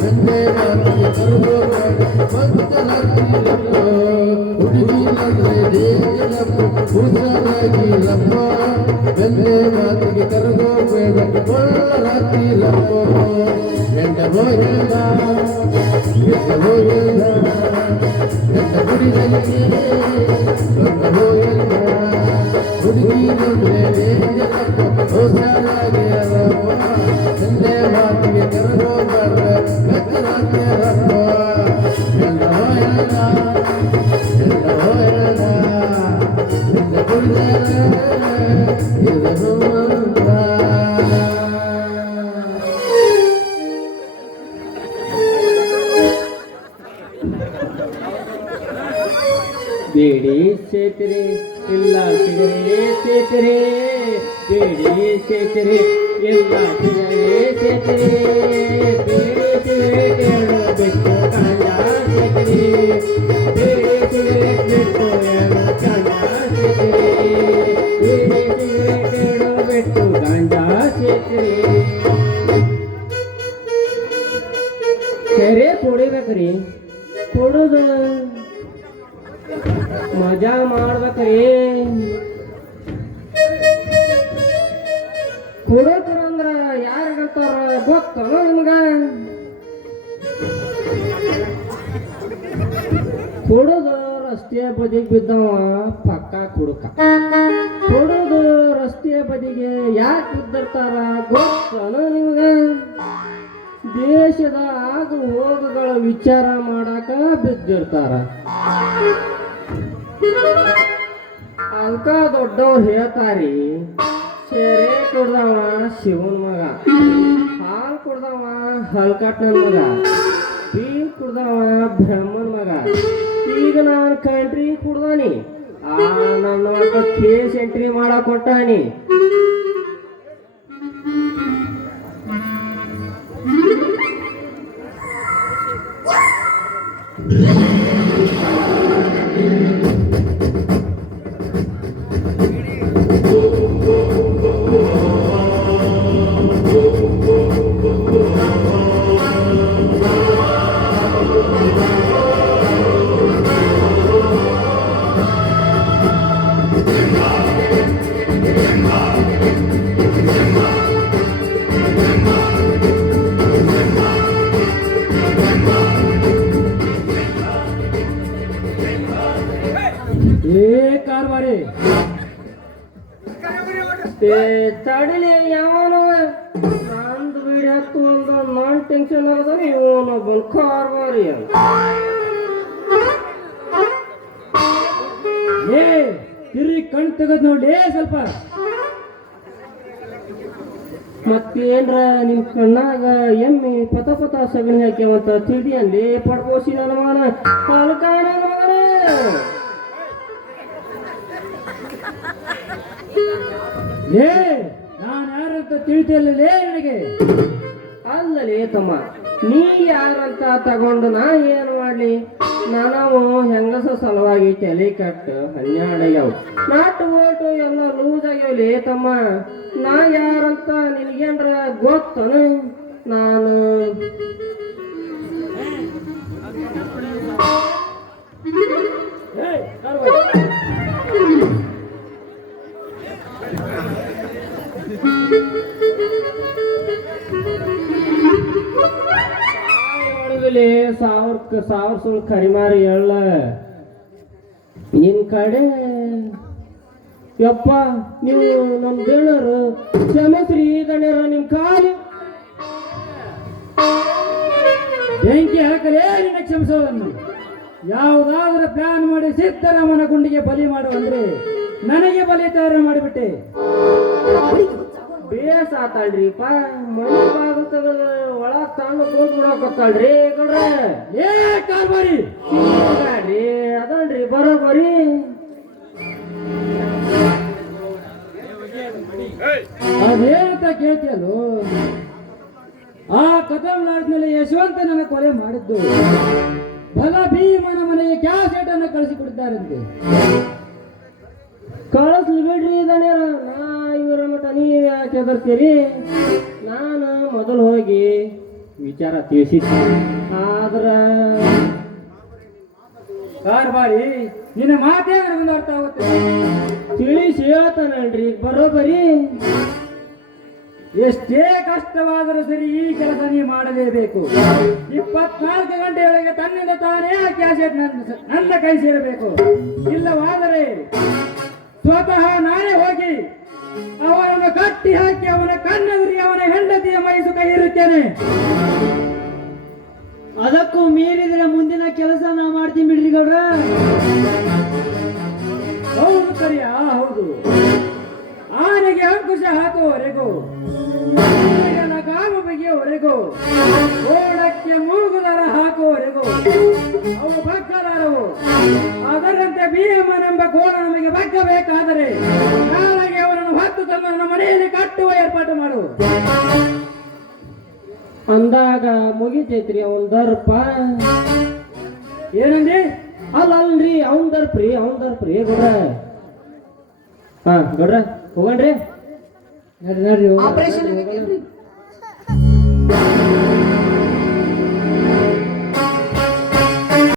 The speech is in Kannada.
ಸಂಜೆ ಮಾತಿಗೆ ಕರೆದೋಬೇಡ ಹುಡುಗಿರಂದ್ರೆ ದೇಶಲಪ್ಪ ಹುಷಾರಾಗಿಲ್ಲಪ್ಪ ಸಂಜೆ ಮಾತಿಗೆ ಕರೆದೋಬೇಡ ಒಳ್ಳರಾಗಿಲ್ಲಪ್ಪ ಎಂಡ ಹೋಗಿಲ್ಲ ಎಂಡ ಹೋಗಿಲ್ಲ ಎಂಡ ಗುಡಿಗಳಿಗೆ ದೊಡ್ಡ ಹೋಗಿಲ್ಲ ಹುಡುಗಿರಂದ್ರೆ ದೇಶಲಪ್ಪ ಹುಷಾರಾಗಿಲ್ಲಪ್ಪ ಸಂಜೆ ಮಾತಿಗೆ ಕರೆದೋಬೇಡ ಬೆಕ್ಕರಾಗಿರಪ್ಪ ಎಂಡ ಹೋಗಿಲ್ಲ ಎಂಡ ಹೋಗಿಲ್ಲ ಎಂಡ ಗುಡಿಗಳಿಗೆ ಇದನ್ನು ಬೇಡಿ ಸೇತರೆ ಇಲ್ಲ ಸಿಗರೆ ಸೇತರೆ ಬೇಡಿ ಸೇತರೆ ಇಲ್ಲ ಸಿಗರೆ ಸೇತರೆ ಬೇಡಿ ಸಿಗರೇಟ್ ಎರಡು ಬೆಟ್ಟು ಕಾಂಡ ಸೇತರೆ ಬೇಡಿ ಸಿಗರೇಟ್ ಬೆಟ್ಟು ಎರಡು ಕಾಂಡ ಸೇತರೆ ಬೇಡಿ ಸಿಗರೇಟ್ ಎರಡು ಬೆಟ್ಟು ಕಾಂಡ ಸೇತರೆ ಸರಿ ಕೊಡಿಬೇಕ್ರಿ ಕೊಡೋದು ಮಜಾ ಮಾಡ್ಬೇಕ್ರಿ ಕೊಡೋಕ್ರಂದ್ರ ಯಾರಿಗಂತಾರ ಗೊತ್ತಲ್ಲ ನಿಮ್ಗ ಕೊಡೋದು ರಸ್ತೆಯ ಬದಿಗೆ ಬಿದ್ದವ ಪಕ್ಕ ಕುಡುಕ ಕೊಡೋದು ರಸ್ತೆಯ ಬದಿಗೆ ಯಾಕೆ ಬಿದ್ದಿರ್ತಾರ ಗೊತ್ತಲ್ಲ ನಿಮ್ಗ ದೇಶದ ಆಗು ಹೋಗುಗಳ ವಿಚಾರ ಮಾಡಾಕ ಬಿದ್ದಿರ್ತಾರ ಅಲ್ಕ ದೊಡ್ಡವ್ರು ಹೇಳ್ತಾರಿ ಸೇರೆ ಕುಡ್ದವ ಶಿವನ್ ಮಗ ಹಾಲು ಕುಡ್ದವ ಹಲ್ಕಟ್ನನ್ ಮಗ ಬೀರ್ ಕುಡ್ದವ ಬ್ರಹ್ಮನ್ ಮಗ ಈಗ ನಾನು ಕಂಟ್ರಿ ಕುಡ್ದಾನಿ ನನ್ನ ಕೇಸ್ ಎಂಟ್ರಿ ಮಾಡಕ್ ಕೊಟ್ಟಾನಿ कारभारी ತಡಿಲಿ ಯಾವನು ನಂದು ಬಿಡಿ ಹತ್ತು ಒಂದು ನಾನ್ ಟೆನ್ಷನ್ ಆಗದ ಇವನೊಬ್ಬನ್ ಕಾರ್ಬಾರಿ ಏ ತಿರ್ಗಿ ಕಣ್ ತೆಗದ್ ನೋಡಿ ಸ್ವಲ್ಪ ಮತ್ತೇನ್ರ ನಿಮ್ ಕಣ್ಣಾಗ ಎಮ್ಮಿ ಪತ ಪತ ಸಗಣಿ ಹಾಕ್ಯವಂತ ತಿಳಿ ಅಲ್ಲಿ ಪಡ್ಬೋಸಿ ನನ್ನ ಮಗನ ಪಾಲಕಾಣ ಮಗನ ಲೇ ನಾನು ಯಾರಂತ ತಿಳಿತಿಲ್ಲ ನನಗೆ ಅಲ್ಲಲೇ ತಮ್ಮ ನೀ ಯಾರಂತ ತಗೊಂಡು ನಾ ಏನು ಮಾಡ್ಲಿ ನಾವು ಹೆಂಗಸ ಸಲುವಾಗಿ ತಲೆ ಕಟ್ಟು 12 ಆಗ್ಯಾವ ನಾಟು ಓಟು ಎಲ್ಲ ಲೂಸ್ ಆಗ್ಯಾವಲೇ ತಮ್ಮ ನಾ ಯಾರಂತ ನಿನಗೇನ್ರ ಗೊತ್ತನು ನಾನು ಸಾವಿರ ಸುಳ್ಳು ಕರಿಮಾರಿ ಹೇಳ ನಿನ್ ಕಡೆ ಯಪ್ಪ ನೀವು ನಮ್ಮ ದೇಣರು ಕ್ಷಮಸ್ರಿ ದಣ್ಯರ ನಿಮ್ ಕಾಲು ಬೆಂಕಿ ಹಾಕಲೇ ನಿನ್ನ ಕ್ಷಮಿಸೋದನ್ನು ಯಾವುದಾದ್ರೂ ಪ್ಲಾನ್ ಮಾಡಿ ಸಿದ್ದರಾಮನ ಗುಂಡಿಗೆ ಬಲಿ ಮಾಡು ಅಂದ್ರೆ ನನಗೆ ಬಲಿ ತಯಾರು ಮಾಡಿಬಿಟ್ಟೆ ಬೇಸ್ ಆತಾಳ್ರಿಪ್ಪ ಮನೆ ಬಾಗಿಲು ತೆಗೆದು ಒಳಗ್ ತಾನು ಕೂತ್ ಬಿಡಕತ್ತಾಳ್ರಿ ಕೊಡ್ರೆ ಏ ಕಾರ್ಬಾರಿ ಬ್ಯಾಡ್ರಿ ಅದನ್ರಿ ಬರೋಬರಿ ಅದೇಂತ ಕೇಳ್ತಿಯಲ್ಲೋ ಆ ಕಥಾವಳಾದ್ಮೇಲೆ ಯಶವಂತ ನನ್ನ ಕೊಲೆ ಮಾಡಿದ್ದು ಬಲ ಭೀಮನ ಮನೆಗೆ ಕ್ಯಾಸೆಟ್ ಅನ್ನು ಕಳಿಸಿಕೊಟ್ಟಿದ್ದಾರಂತೆ ಕಳಿಸ್ಲಿ ಬಿಡ್ರಿ ಇದನ್ನೇ ನಾ ಇವರ ಮಠ ನೀವು ಯಾಕೆ ಹೆದರ್ತೀರಿ ನಾನು ಮೊದಲು ಹೋಗಿ ವಿಚಾರ ತಿಳಿಸಿ ಆದ್ರ ಕಾರ್ಬಾರಿ ನಿನ್ನ ಮಾತೇ ನನಗೊಂದು ಅರ್ಥ ಆಗುತ್ತೆ. ತಿಳಿಸಿ ಹೇಳ್ತಾನಲ್ರಿ ಬರೋಬರಿ. ಎಷ್ಟೇ ಕಷ್ಟವಾದರೂ ಸರಿ ಈ ಕೆಲಸ ನೀ ಮಾಡಲೇಬೇಕು. 24 ಗಂಟೆಯೊಳಗೆ ತನ್ನಿಂದ ತಾನೇ ಆ ಕ್ಯಾಸೆಟ್ ನನ್ನ ಕೈ ಸೇರಬೇಕು. ಇಲ್ಲವಾದರೆ ಸ್ವತಃ ನಾನೇ ಹೋಗಿ ಅವನನ್ನು ಕಟ್ಟಿ ಹಾಕಿ ಅವನ ಕಣ್ಣೆದುರಿಗೆ ಅವನ ಹೆಂಡತಿಯ ಮೈಸು ಕೈ ಇರುತ್ತೇನೆ. ಅದಕ್ಕೂ ಮೀರಿದ್ರೆ ಮುಂದಿನ ಕೆಲಸ ನಾ ಮಾಡ್ತೀನಿ ಬಿಡ್ರಿ ಗೌಡ್ರ. ಹೌದು ಸರಿಯ ಹೌದು. ಆನೆಗೆ ಅಂಕುಶ ಹಾಕುವವರೆಗೂ ಕಾಮ ಬಗೆಯವರೆಗೂ ಓಡಕ್ಕೆ ಮೂಗುದರ ಹಾಕುವವರೆಗೂ ಅವು ಬಗ್ಗಲಾರವು. ಅದರಂತೆ ಭೀಮನೆಂಬ ಕೋಣ ನಮಗೆ ಬಗ್ಗಬೇಕಾದರೆ ನಾಳೆಗೆ ಅವರನ್ನು ಹೊತ್ತು ತಂದು ನನ್ನ ಮನೆಯಲ್ಲಿ ಕಟ್ಟುವ ಏರ್ಪಾಟು ಮಾಡು. ಅಂದಾಗ ಮುಗಿತೈತ್ರಿ ಅವನ್ ದರ್ಪ. ಏನಂದಿ? ಅಲ್ರಿ ಅವನ್ ದರ್ಪ್ರಿ ಗೌಡ್ರ. ಹಾ ಗೌಡ್ರ ಹೋಗಣ್ರಿ. ಆಪರೇಷನ್